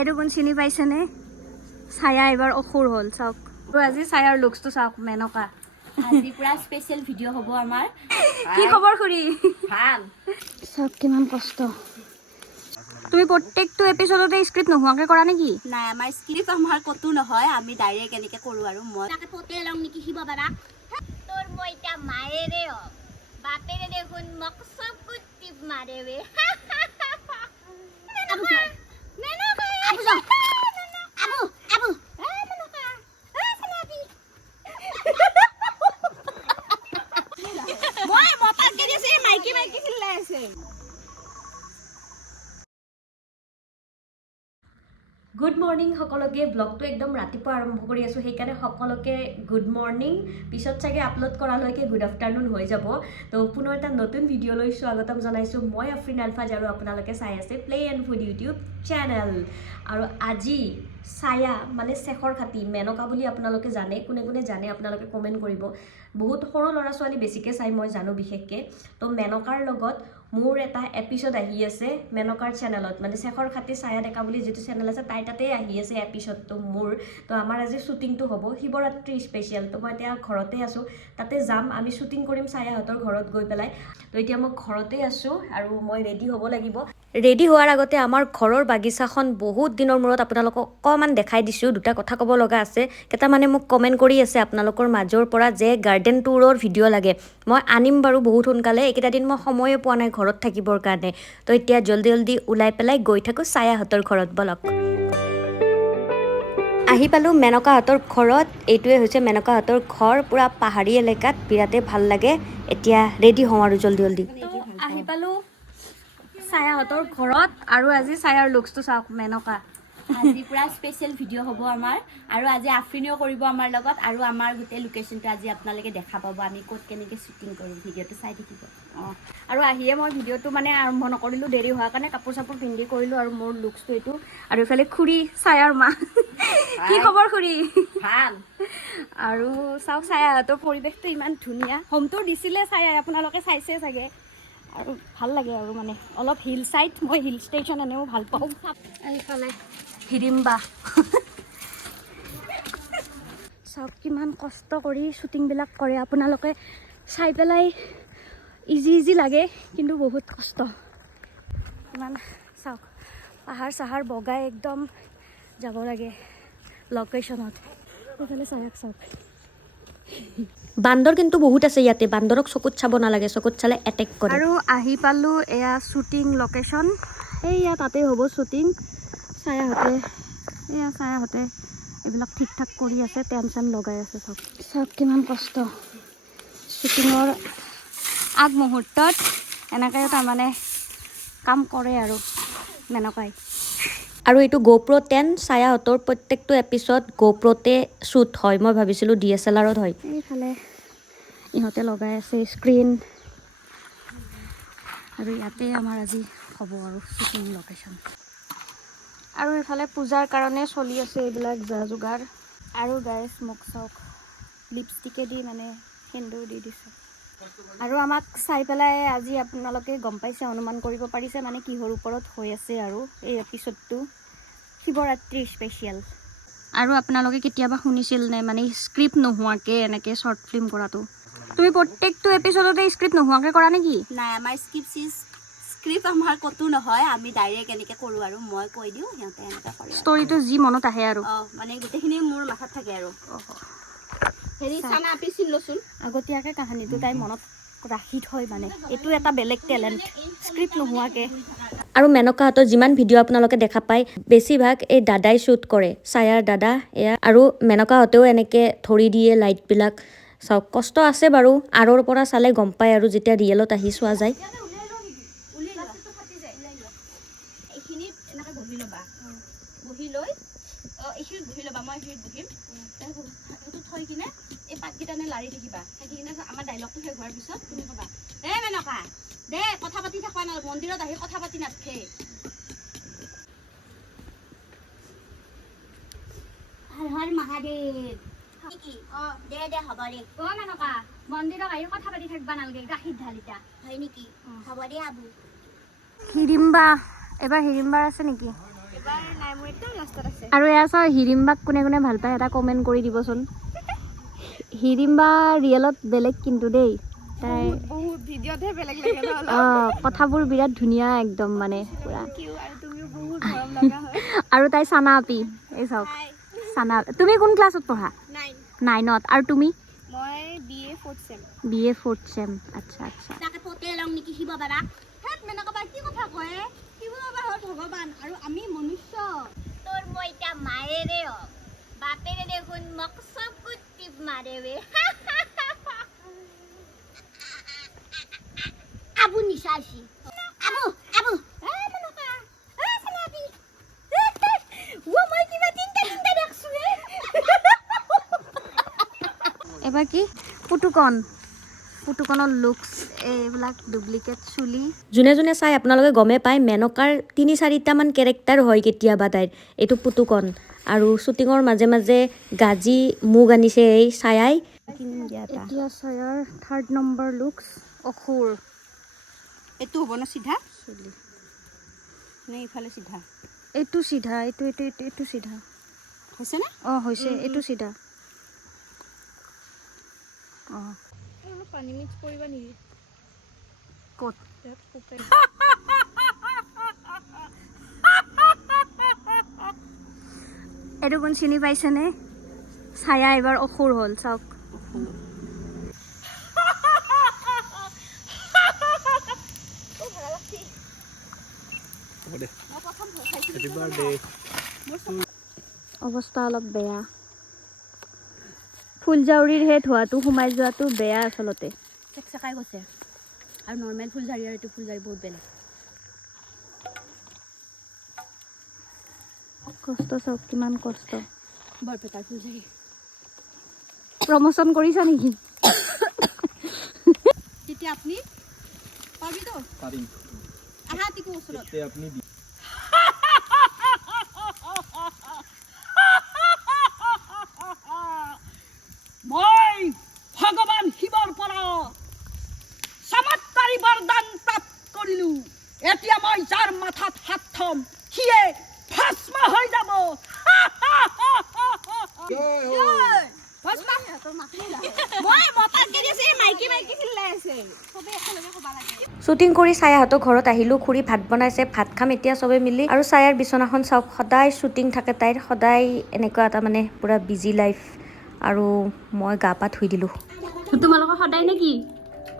এইটো চিনি পাইছেনে? ছায়া এইবাৰ অসুৰ হ'ল চাওক। আজি ছায়াৰ লুকছটো চাওক মেনকা। আজি পুৰা স্পেচিয়েল ভিডিঅ' হ'ব আমাৰ। কি খবৰ খুৰী? ভালো। চাওক কিমান কষ্ট। তুমি প্ৰত্যেকটো এপিছডতে স্ক্ৰিপ্ট নোহোৱাকৈ কৰা নেকি? নাই আমাৰ স্ক্ৰিপ্ট আমাৰ ক'তো নহয় আমি ডাইৰেক্ট এনেকৈ কৰোঁ আৰু মই। তাকে ফটে লওঁ নেকি শিৱ বাবা তোৰ মই এতিয়া মায়েৰে হম। বাপেৰে দেখোন মোক চকুত টিপ মাৰে বে মই মতাত কে দিছে মাইকী মাইকী চিল্লাই আছে। মৰ্ণিং সকলোকে ব্লগটো একদম ৰাতিপুৱা আৰম্ভ কৰি আছোঁ সেইকাৰণে সকলোকে গুড মৰ্ণিং পিছত চাগে আপলোড কৰালৈকে গুড আফটাৰনুন হৈ যাব। তো পুনৰ এটা নতুন ভিডিঅ'লৈ স্বাগতম জনাইছোঁ মই আফ্ৰিন আলফাজ আৰু আপোনালোকে চাই আছে play and food YouTube channel আৰু আজি ছায়া মানে শেষৰ খাতি মেনকা বুলি আপোনালোকে জানে কোনে কোনে জানে আপোনালোকে কমেণ্ট কৰিব। বহুত সৰু ল'ৰা ছোৱালী বেছিকৈ চাই মই জানো বিশেষকৈ। তো মেনকাৰ লগত মোৰ এটা এপিছড আহি আছে মেনকাৰ চেনেলত মানে শেষৰ খাতি ছায়া ডেকা বুলি যিটো চেনেল আছে, তাই তাতেই আহি আছে এপিছডটো মোৰ। তো আমাৰ আজি শ্বুটিংটো হ'ব। শিৱৰাত্ৰি স্পেচিয়েল তো মই এতিয়া ঘৰতে আছোঁ। তাতে যাম। আমি শ্বুটিং কৰিম ছায়াহঁতৰ ঘৰত গৈ পেলাই। তো এতিয়া মই ঘৰতে আছোঁ আৰু মই ৰেডি হ'ব লাগিব। ৰেডি হোৱাৰ আগতে আমাৰ ঘৰৰ বাগিচাখন বহুত দিনৰ মূৰত আপোনালোকক অকণমান দেখাই দিছোঁ। দুটা কথা ক'ব লগা আছে। কেইটামানে মোক কমেণ্ট কৰি আছে আপোনালোকৰ মাজৰ পৰা যে গাৰ্ডেন টুৰৰ ভিডিঅ' লাগে। মই আনিম বাৰু বহুত সোনকালে। এইকেইটা দিন মই সময়ে পোৱা নাই ঘৰত থাকিবৰ কাৰণে। তো এতিয়া জল্দি জল্দি ওলাই পেলাই গৈ থাকোঁ ছায়াহঁতৰ ঘৰত। বলক। আহি পালোঁ মেনকাহঁতৰ ঘৰত। এইটোৱে হৈছে মেনকাহঁতৰ ঘৰ। পূৰা পাহাৰী এলেকাত। বিৰাটেই ভাল লাগে। এতিয়া ৰেডি হওঁ আৰু জল্দি জল্দি। আহি পালোঁ ছায়াহঁতৰ ঘৰত আৰু আজি ছায়াৰ লুকছটো চাওক মেনকা। আজি পুৰা স্পেচিয়েল ভিডিঅ' হ'ব আমাৰ। আৰু আজি আফ্ৰিনেও কৰিব আমাৰ লগত। আৰু আমাৰ গোটেই লোকেশ্যনটো আজি আপোনালোকে দেখা পাব। আমি ক'ত কেনেকৈ শ্বুটিং কৰোঁ ভিডিঅ'টো চাই থাকিব। অঁ। আৰু আহিয়ে মই ভিডিঅ'টো মানে আৰম্ভ নকৰিলোঁ দেৰি হোৱাৰ কাৰণে কাপোৰ চাপোৰ পিন্ধি কৰিলোঁ আৰু মোৰ লুকছটো এইটো। আৰু এইফালে খুৰী ছায়াৰ মা। কি খবৰ খুৰী? ভাল। আৰু চাওক ছায়াহঁতৰ পৰিৱেশটো ইমান ধুনীয়া। হোমটো দিছিলে ছায়াই আপোনালোকে চাইছে চাগে? আৰু ভালো লাগে আৰু মানে অলপ হিল চাইড মই হিল ষ্টেচন এনেও ভালো পাওঁ। এইফালে। হিৰিম্বা চাওক কিমান কষ্ট কৰি শ্বুটিংবিলাক কৰে। আপোনালোকে চাই পেলাই ইজি ইজি লাগে কিন্তু বহুত কষ্ট। ইমান চাওক পাহাৰ চাহাৰ বগাই একদম যাব লাগে লোকেশ্যনত এইফালে চাওক চাওক। বান্দৰ কিন্তু বহুত আছে ইয়াতে। বান্দৰক চকুত চাব নালাগে, চকুত চালে এটেক কৰে। আৰু আহি পালোঁ এয়া শ্বুটিং লোকেশ্যন এইয়া তাতেই হ'ব শ্বুটিং ছায়াহঁতে, এয়া ছায়াহঁতে এইবিলাক ঠিক ঠাক কৰি আছে টেন চেন লগাই আছে চব। চাওক কিমান কষ্ট। শ্বুটিঙৰ আগমুহূৰ্তত এনেকৈ তাৰমানে কাম কৰে আৰু, মেনকাই। আৰু এইটো গ'প্ৰ টেন ছায়াহঁতৰ প্ৰত্যেকটো এপিছড গ'প্ৰতে শ্বুট হয়। মই ভাবিছিলোঁ ডি এছ এল আৰত হয়। এইফালে ইহঁতে লগাই আছে স্ক্ৰীণ আৰু ইয়াতে আমাৰ আজি হ'ব আৰু শ্বুটিং লোকেশ্যন আৰু এইফালে পূজাৰ কাৰণে চলি আছে এইবিলাক যা যোগাৰ। আৰু গাইজ মোক চাওক লিপষ্টিকেদি মানে সেন্দুৰ দি দিছে। আৰু আমাক চাই পেলাই আজি আপোনালোকে গম পাইছে, অনুমান কৰিব পাৰিছে মানে কিহৰ ওপৰত হৈ আছে আৰু এই এপিছডটো শিৱৰাত্ৰি স্পেচিয়েল আৰু আপোনালোকে কেতিয়াবা শুনিছিল নে? মানে স্ক্ৰিপ্ট নোহোৱাকৈ এনেকৈ শ্বৰ্ট ফিল্ম কৰাটো। তুমি প্ৰত্যেকটো এপিছডতে স্ক্ৰিপ্ট নোহোৱাকৈ কৰা নেকি? নাই আমাৰ স্ক্ৰিপ্ট চিজ স্ক্ৰিপ্ট আমাৰ ক'তো নহয় আমি ডাইৰেক্ট এনেকৈ কৰোঁ আৰু মই কৈ দিওঁ সিহঁতে এনেকৈ কৰে ষ্টৰিটো যি মনত আহে আৰু। অঁ মানে গোটেইখিনি মোৰ মাথাত থাকে আৰু। হেৰি চানা আপি চিন লচোন। আগতীয়াকৈ কাহিনীটো তাই মনত ৰাখি থয় মানে। এইটো এটা বেলেগ টেলেণ্ট স্ক্ৰিপ্ট নোহোৱাকৈ। আৰু মেনকাহঁতৰ যিমান ভিডিঅ' আপোনালোকে দেখা পায় বেছিভাগ এই দাদাই শ্বুট কৰে ছায়াৰ দাদা এয়া আৰু মেনকাহঁতেও এনেকৈ ধৰি দিয়ে লাইটবিলাক চাওক কষ্ট আছে বাৰু আঁৰৰ পৰা চালে গম পায় আৰু যেতিয়া ৰিয়েলত আহি চোৱা যায় থৈ কিনে এই পাতকেইটানে লাৰি থাকিবা থাকি কিনে আমাৰ ডাইলগটো শেষ হোৱাৰ পিছত তুমি ক'বা দে মেনকা দে কথা পাতি থাকবা নালাগে মন্দিৰত আহি কথা পাতি নাথাকে। হৰ হৰ মহাদেৱ। কি অঁ দে দে হ'ব দে। অ' মেনকা মন্দিৰত আহি কথা পাতি থাকিব নালাগে গাখীৰ ঢালিতা হয় নেকি? হ'ব দে আবু। হিৰিম্বা এবাৰ হিৰিম্বাৰ আছে নেকি? এবাৰ নাই নাই মোৰ একদম লাষ্টত আছে। আৰু এয়া চাওঁ হিৰিম্বাক কোনে কোনে ভাল পায় এটা কমেণ্ট কৰি দিবচোন। হিৰিম্বা ৰিয়েলত বেলেগ কিন্তু দেই। তাই কথাবোৰ বিৰাট ধুনীয়া একদম মানে পূৰা। আৰু হয়। তাই চানা আপি এই চাওক। চানা তুমি কোন ক্লাছত পঢ়া? নাইন নাইনত আৰু তুমি? মই বি এ ফ'ৰ্থ চেম আচ্ছা আচ্ছা। তাকে লওঁ নেকি শিৱ বাবা। হেত মেনকা কি কথা কয়? শিৱ বাবা হ'ল ভগৱান আৰু আমি মনুষ্য। তোৰ মই এতিয়া মায়েৰে বাপেৰে দেখোন মোক চকুত টিপ মাৰে বে আবু নিচাইছি আবু আবু এ মেনকা এ চালাবি ও মই কিবা তিনটা তিনটা দেখছ হে এবাৰ কি? পুতুকণ পুতুকণৰ লুকছ এইবিলাক ডুপ্লিকেট চুলি। যোনে যোনে চাই আপোনালোকে গমেই পায় মেনকাৰ তিনি চাৰিটামান কেৰেক্টাৰ হয় কেতিয়াবা তাইৰ। এইটো পুতুকণ আৰু শ্বুটিঙৰ মাজে মাজে গাজি মুগ আনিছে এই ছায়াই। এতিয়া চায়াৰ থাৰ্ড নম্বৰ লুকছ অসুৰ। এইটো হ'ব ন চিধা চুলি। নে ইফালে চিধা এইটো চিধা এইটো এইটো এইটো এইটো চিধা হৈছেনে অঁ হৈছে এইটো চিধা অঁ। পানী মিক্স কৰিবা নেকি ক'ত? এইটো কোন চিনি পাইছেনে ছায়া এইবাৰ অসুৰ হ'ল চাওক। অৱস্থা অলপ বেয়া। ফুলজাউৰিৰ সেই ধোৱাটো সোমাই যোৱাটো বেয়া আচলতে। চেকচেকাই গৈছে। আৰু নৰ্মেল ফুলজাৰি আৰু এইটো ফুলজাৰি বহুত বেলেগ। কষ্ট চাওক কিমান কষ্ট। বৰপেটাৰ ফুলজাৰি। প্ৰমোচন কৰিছা নেকি? তেতিয়া আপুনি পাৰিম। আহা টিকু ওচৰত। এতিয়া আপুনি দি- মই ভগৱান শিৱৰ পৰা চমৎকাৰী বৰদান প্ৰাপ্ত কৰিলো এতিয়া মই যাৰ মাথাত হাত থম। সিয়ে ভস্ম হৈ যাব। শ্বুটিং কৰি ছায়াহঁতৰ ঘৰত আহিলোঁ খুৰী ভাত বনাইছে ভাত খাম এতিয়া চবে মিলি। আৰু ছায়াৰ বিচনাখন চাওক সদায় শ্বুটিং থাকে তাইৰ সদায় এনেকুৱা এটা মানে পূৰা বিজি লাইফ। আৰু মই গা পা ধুই দিলোঁ। তোমালোকৰ সদায় নেকি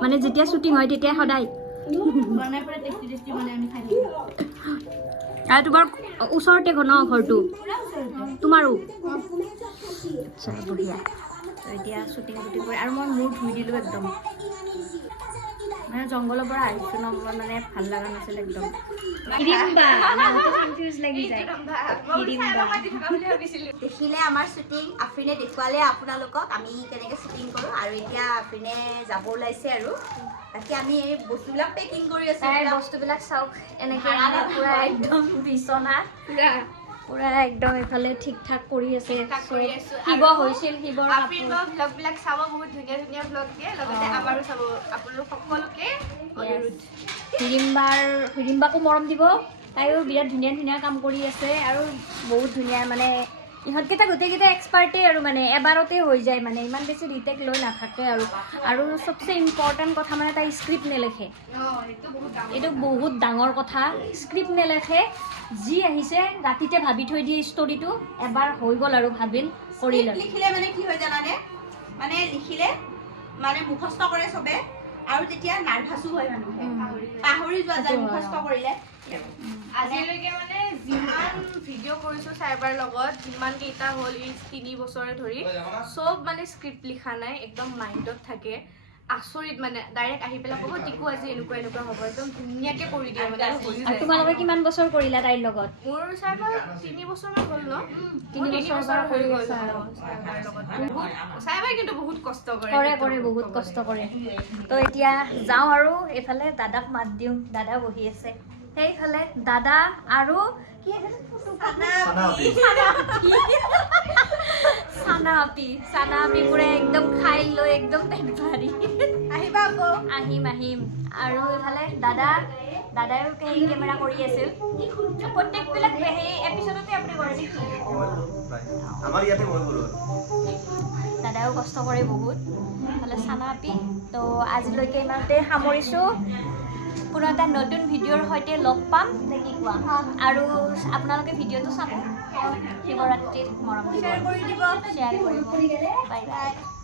মানে যেতিয়া শ্বুটিং হয় তেতিয়া সদায়? আৰু তোমাৰ ওচৰতে ঘৰ ন ঘৰটো? তোমাৰো? আচ্ছা বঢ়িয়া। তো এতিয়া শ্বুটিং শ্বুটিং কৰি আৰু মই মূৰ ধুই দিলোঁ একদম। মানে জংঘলৰ পৰা আহিছোঁ ন মানে ভালো লগা নাছিল একদম। দেখিলে আমাৰ শ্বুটিং আফ্ৰিনে দেখুৱালে আপোনালোকক। আমি কেনেকৈ শ্বুটিং কৰোঁ আৰু এতিয়া আফ্ৰিনে যাব ওলাইছে আৰু। বাকী আমি এই বস্তুবিলাক পেকিং কৰি আছোঁ। তাইৰ বস্তুবিলাক চাওক এনেকৈ মানে একদম বিচনা। পূৰা। একদম এইফালে ঠিক ঠাক কৰি আছে। শিৱ হৈছিল শিৱৰ ব্লগবিলাক চাব বহুত ধুনীয়া ধুনীয়া ব্লগ দিয়ে। লগতে আমাৰো চাব। আপোনালোক সকলোকে হিৰিম্বাৰ হিৰিম্বাকো মৰম দিব। তাইও বিৰাট ধুনীয়া ধুনীয়া কাম কৰি আছে আৰু বহুত ধুনীয়া মানে ইহঁতকেইটা গোটেইকেইটা এক্সপাৰ্টেই আৰু মানে এবাৰতে হৈ যায় মানে ইমান বেছি ৰিটেক লৈ নাথাকে আৰু আৰু চবচে ইম্পৰ্টেণ্ট কথা মানে তাই স্ক্ৰিপ্ট নেলেখে। এইটো বহুত ডাঙৰ কথা স্ক্ৰিপ্ট নেলেখে যি আহিছে ৰাতিতে ভাবি থৈ দিয়ে ষ্টৰিটো এবাৰ হৈ গ'ল আৰু ভাবিল কৰিলে লিখিলে মানে কি হয় জানানে? মানে লিখিলে মানে মুখস্থ কৰে চবে আৰু তেতিয়া নাৰ্ভাছো হয় মানুহে। পাহৰি যোৱা যায় মুখস্থ কৰিলে। আজিলৈকে মানে যিমান ভিডিঅ' কৰিছোঁ চাইবাৰ লগত যিমান কেইটা হ'ল তিনি বছৰে ধৰি চব মানে স্ক্ৰিপ্ট লিখা নাই একদম মাইণ্ডত থাকে। আচৰিত মানে ডাইৰেক্ট আহি পেলাই ক'ব টিকু আজি এনেকুৱা এনেকুৱা হ'ব। একদম ধুনীয়াকে কৰি দিয়ে মানে আৰু তোমালোকে কিমান বছৰ কৰিলা তাইৰ লগত? মোৰ চাইবাৰ তিনি বছৰমান হ'ল ন? তিনি বছৰ হৈ গ'ল। আছা আৰু। অ, চাইবাৰ লগত বহুত চাইবাৰ কিন্তু বহুত কষ্ট কৰে কৰে সেইটো কৰে বহুত ক'ব কষ্ট কৰে। তো এতিয়া যাওঁ আৰু এইফালে দাদাক মাত দিওঁ। দাদা বহি আছে। সেইফালে দাদা আৰু কি আছিল? চানা আপি চানা আপি পুৰা একদম খাই লৈ একদম পেট ভাৰি। আহিবা আকৌ। আহিম আহিম। আৰু এইফালে দাদা দাদাইও সেই কেমেৰা কৰি আছিল। প্ৰত্যেকবিলাক সেই এপিছডতে আপুনি কৰে নেকি? আমাৰ ইয়াতে মই কৰোঁ। দাদাও কষ্ট কৰে বহুত। হ'লে চানা আপি তো আজিলৈকে ইমানতে সামৰিছোঁ। কোনো এটা নতুন ভিডিঅ'ৰ সৈতে লগ পাম। নে কি কোৱা? আৰু আপোনালোকে ভিডিঅ'টো চাব। শিৱৰাত্ৰিৰ মৰম শ্বেয়াৰ করে দিব। Bye bye